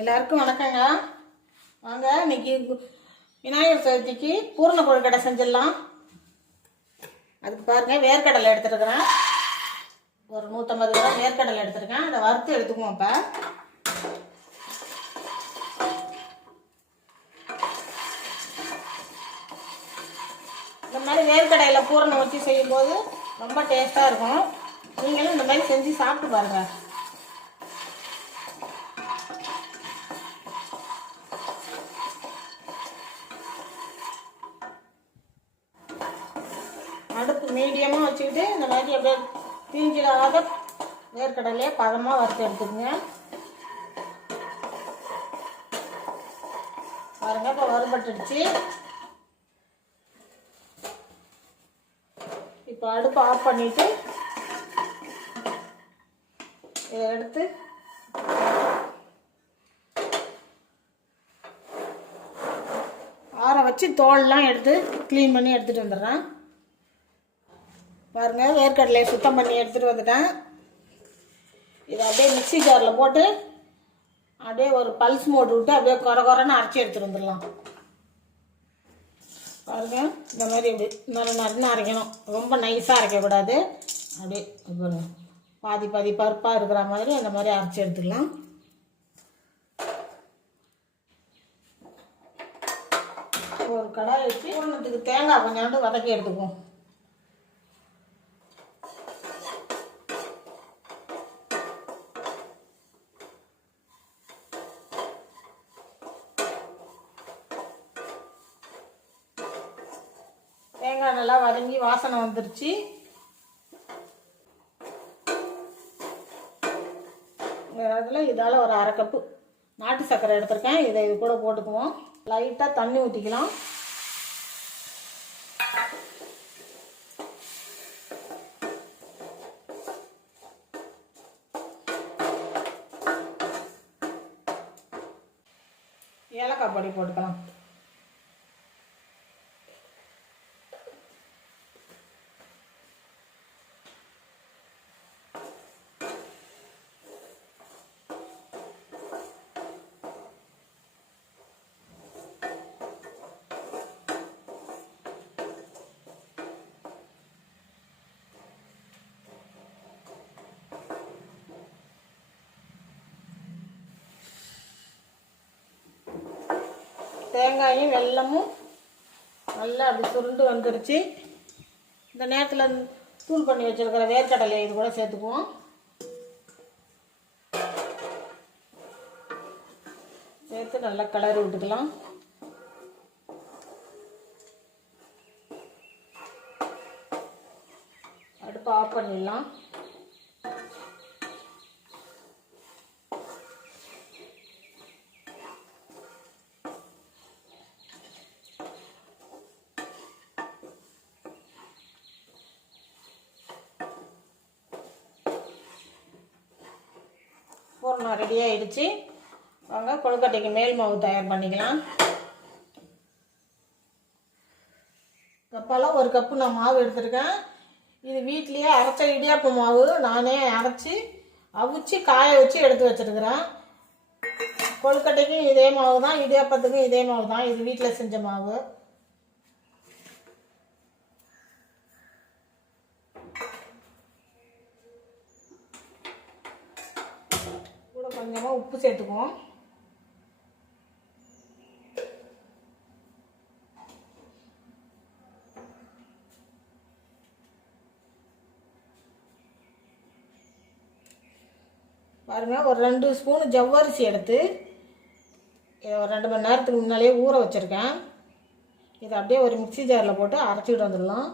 எல்லாருக்கும் வணக்கங்க. வாங்க இன்னைக்கு விநாயகர் சதுர்த்திக்கு பூரண கொழுக்கட்டை செஞ்சிடலாம். அதுக்கு பாருங்க, வேர்க்கடலை எடுத்துருக்கிறேன். ஒரு 150 கிராம் வேர்க்கடலை எடுத்துருக்கேன். அதை வறுத்து எடுத்துக்குவோம். இப்போ இந்த மாதிரி வேர்க்கடையில் பூரணம் வச்சு செய்யும்போது ரொம்ப டேஸ்ட்டாக இருக்கும். நீங்களும் இந்த மாதிரி செஞ்சு சாப்பிட்டு பாருங்கள். அடுப்பு மீடியமாக வச்சுக்கிட்டு இந்த மாதிரி அப்படியே தீஞ்சிடாத வேர்க்கடலையே பதமாக வறுத்து எடுத்துக்கோங்க. பாருங்க, இப்போ வறுபட்டுடுச்சு. இப்போ அடுப்பு ஆஃப் பண்ணிட்டு இதை எடுத்து ஆற வச்சு தோல்லாம் எடுத்து க்ளீன் பண்ணி எடுத்துகிட்டு வந்துடுறேன். பாருங்கள், வேர்க்கடலையை சுத்தம் பண்ணி எடுத்துகிட்டு வந்துட்டேன். இதை அப்படியே மிக்ஸி ஜாரில் போட்டு அப்படியே ஒரு பல்ஸ் மோடு விட்டு அப்படியே குறைன்னு அரைச்சி எடுத்துகிட்டு வந்துடலாம். பாருங்கள், இந்த மாதிரி இப்படி நறுன்னு அரைக்கணும். ரொம்ப நைஸாக அரைக்கக்கூடாது. அப்படியே பாதி பாதி பருப்பாக இருக்கிற மாதிரி அந்த மாதிரி அரைச்சி எடுத்துக்கலாம். ஒரு கடாய் வச்சு பூரணத்துக்கு தேங்காய் கொஞ்சோண்டு வதக்கி எடுத்துக்குவோம். தேங்காய் நல்லா வதங்கி வாசனை வந்துருச்சு. அதில் இதால் ஒரு 1/2 கப்பு நாட்டு சர்க்கரை எடுத்திருக்கேன். இதை இது கூட போட்டுக்குவோம். லைட்டாக தண்ணி ஊற்றிக்கலாம். ஏலக்காய் பொடி போட்டுக்கலாம். தேங்காயும் வெல்லமும் நல்லா அப்படி சுருண்டு வந்துருச்சு. இந்த நேரத்தில் தூள் பண்ணி வச்சுருக்கிற வேர்க்கடலையை இது கூட சேர்த்துக்குவோம். சேர்த்து நல்லா கிளறி விட்டுக்கலாம். அடுப்பு ஆஃப் பண்ணிடலாம். பூரணம் ரெடி ஆகிடுச்சு. வாங்க கொழுக்கட்டைக்கு மேல் மாவு தயார் பண்ணிக்கலாம். கப்பால் 1 கப்பு நான் மாவு எடுத்துருக்கேன். இது வீட்லேயே அரைச்ச இடியாப்பு மாவு. நானே அரைச்சி அவிச்சு காய வச்சு எடுத்து வச்சுருக்கிறேன். கொழுக்கட்டைக்கும் இதே மாவு தான், இடியாப்பத்துக்கும் இதே மாவு தான். இது வீட்டில் செஞ்ச மாவு. கொஞ்சமாக உப்பு சேர்த்துக்குவோம். பாருங்க, ஒரு 2 ஸ்பூன் ஜவ்வரிசி எடுத்து ஒரு 2 மணி நேரத்துக்கு முன்னாலேயே ஊற வச்சுருக்கேன். இதை அப்படியே ஒரு மிக்ஸி ஜாரில் போட்டு அரைச்சிட்டு வந்துடலாம்.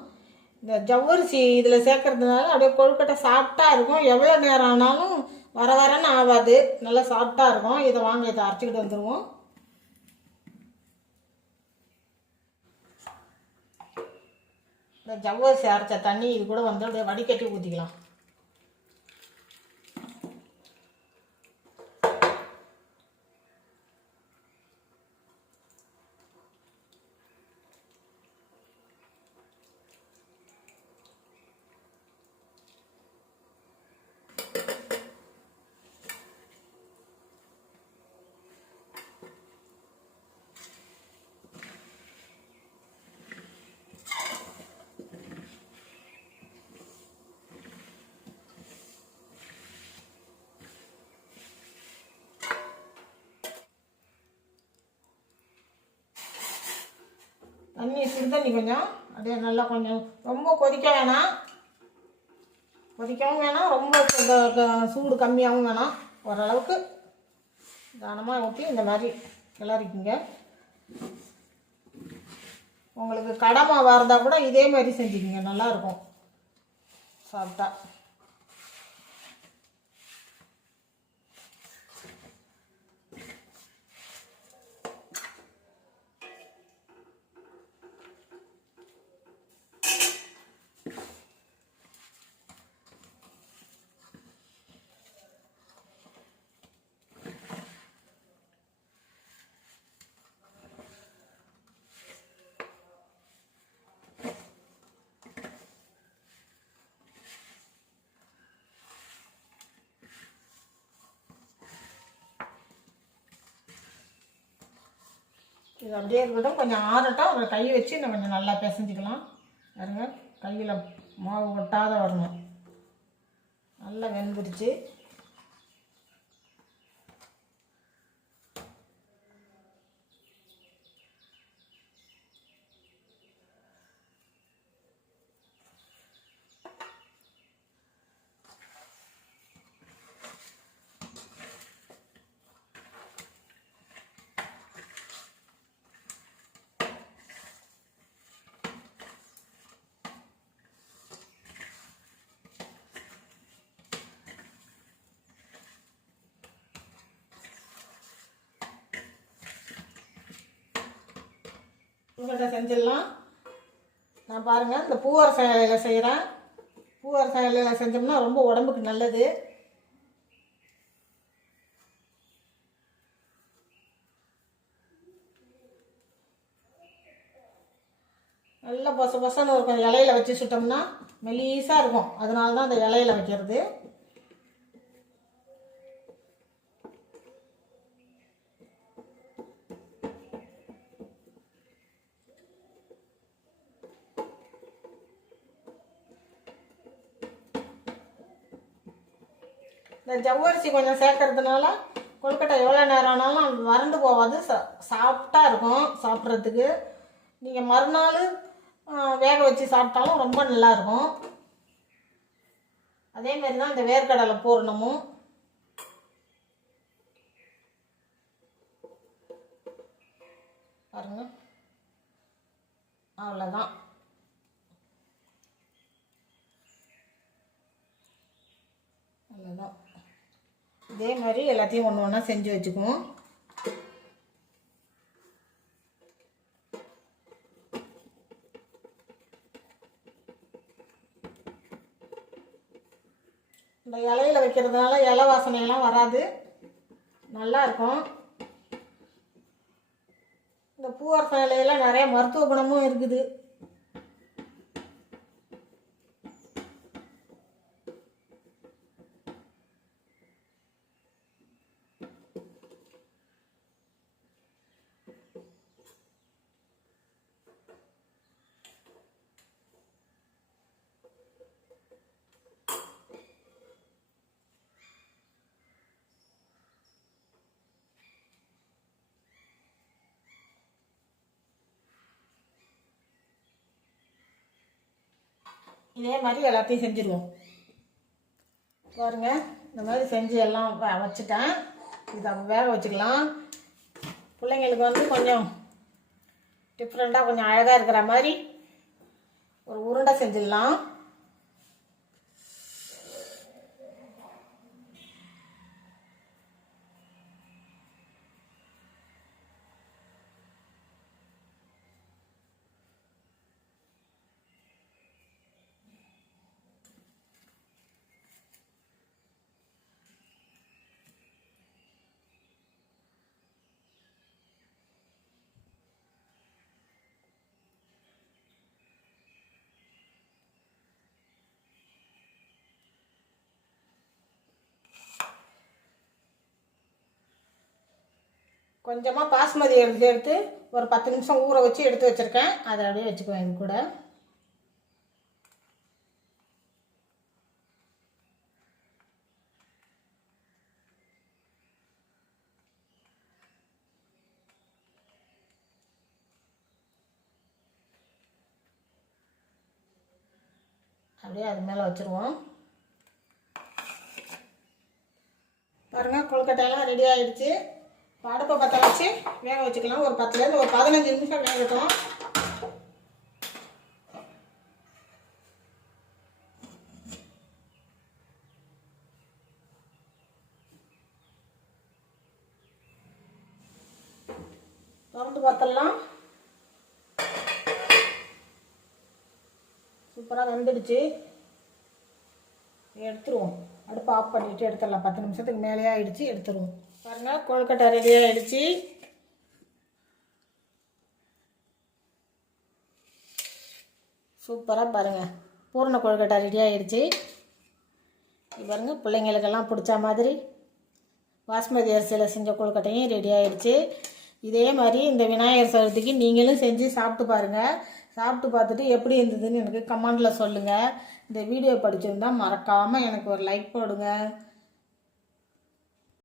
இந்த ஜவ்வரிசி இதில் சேர்க்கறதுனால அப்படியே கொழுக்கட்டை சாஃப்டாக இருக்கும். எவ்வளோ நேரம் ஆனாலும் வரன்னு ஆகாது. நல்லா சாஃப்டாக இருக்கும். இதை வாங்க, இதை அரைச்சிக்கிட்டு வந்துடுவோம். இந்த ஜவ்வரிசி அரைச்ச தண்ணி இது கூட வந்து அப்படியே வடிகட்டி ஊற்றிக்கலாம். சுடு தண்ணி கொஞ்சம் அப்படியே நல்லா கொஞ்சம் ரொம்ப கொதிக்க வேணாம், கொதிக்கவும் வேணாம், ரொம்ப சூடு கம்மியாகவும் வேணாம், ஓரளவுக்கு கனமாக ஊற்றி இந்த மாதிரி கிளறிக்குங்க. உங்களுக்கு கடை மாவாக இருந்தால் கூட இதே மாதிரி செஞ்சுக்கிங்க, நல்லாயிருக்கும் சாப்பிட்டா. இது அப்படியே இருக்கட்டும், கொஞ்சம் ஆறட்டும். அதை கை வச்சு இன்னும் கொஞ்சம் நல்லா பிசைஞ்சிக்கலாம். பாருங்க, கையில் மாவு ஒட்டாத வரணும். நல்லா வெந்துருச்சு. உங்கள்கிட்ட செஞ்சிடலாம். நான் பாருங்கள், இந்த பூவரச இலையில் செய்கிறேன். பூவரச இலையில் செஞ்சோம்னா ரொம்ப உடம்புக்கு நல்லது. நல்லா பொசன்னு இருக்கும். இலையில வச்சு சுட்டோம்னா மெலீஸாக இருக்கும். அதனால தான் அந்த இலையில வைக்கிறது. இந்த ஜவ்வரிசி கொஞ்சம் சேர்க்கறதுனால கொழுக்கட்டை எவ்வளோ நேரம் ஆனாலும் வறண்டு போகாது, சாஃப்டாக இருக்கும் சாப்பிட்றதுக்கு. நீங்கள் மறுநாள் வேக வச்சு சாப்பிட்டாலும் ரொம்ப நல்லாயிருக்கும். அதேமாரி தான் இந்த வேர்க்கடலை பூரணமும். பாருங்க, அவ்வளோதான். அவ்வளோதான். இதே மாதிரி எல்லாத்தையும் ஒன்று ஒன்றா செஞ்சு வச்சுக்குவோம். இந்த இலையில வைக்கிறதுனால இலை வாசனையெல்லாம் வராது, நல்லா இருக்கும். இந்த பூவரச இலையில நிறைய மருத்துவ குணமும் இருக்குது. இதே மாதிரி எல்லாத்தையும் செஞ்சுருவோம். பாருங்க, இந்த மாதிரி செஞ்சு எல்லாம் வச்சுட்டேன். இதை வேக வச்சுக்கலாம். பிள்ளைங்களுக்கு கொஞ்சம் டிஃப்ரெண்ட்டாக கொஞ்சம் அழகாக இருக்கிற மாதிரி ஒரு உருண்டை செஞ்சிடலாம். கொஞ்சமாக பாஸ்மதி எடுத்து ஒரு 10 நிமிஷம் ஊற வச்சு எடுத்து வச்சுருக்கேன். அதை அப்படியே வச்சுக்குவேன் இது கூட. அப்படியே அது மேலே வச்சுருவோம். பாருங்கள், கொழுக்கட்டையெல்லாம் ரெடி ஆகிடுச்சு. இப்போ அடுப்பை பற்ற வச்சு வேக வச்சுக்கலாம். ஒரு 10லேருந்து ஒரு 15 நிமிஷம் வேகட்டும். திறந்து பார்த்தலாம். சூப்பராக வெந்துடுச்சு. எடுத்துருவோம். அடுப்பு ஆஃப் பண்ணிவிட்டு எடுத்துடலாம். 10 நிமிஷத்துக்கு மேலேயே ஆகிடுச்சு, எடுத்துருவோம். பாருங்கள், கொழுக்கட்டை ரெடியாக ஆகிடுச்சு. சூப்பராக பாருங்கள், பூரண கொழுக்கட்டை ரெடி ஆகிடுச்சு. பாருங்கள், பிள்ளைங்களுக்கெல்லாம் பிடிச்ச மாதிரி பாஸ்மதி அரிசியில் செஞ்ச கொழுக்கட்டையும் ரெடி ஆகிடுச்சு. இதே மாதிரி இந்த விநாயகர் சதுர்த்திக்கு நீங்களும் செஞ்சு சாப்பிட்டு பாருங்கள். சாப்பிட்டு பார்த்துட்டு எப்படி இருந்ததுன்னு எனக்கு கமெண்டில் சொல்லுங்கள். இந்த வீடியோ பிடிச்சிருந்தால் மறக்காமல் எனக்கு ஒரு லைக் போடுங்க.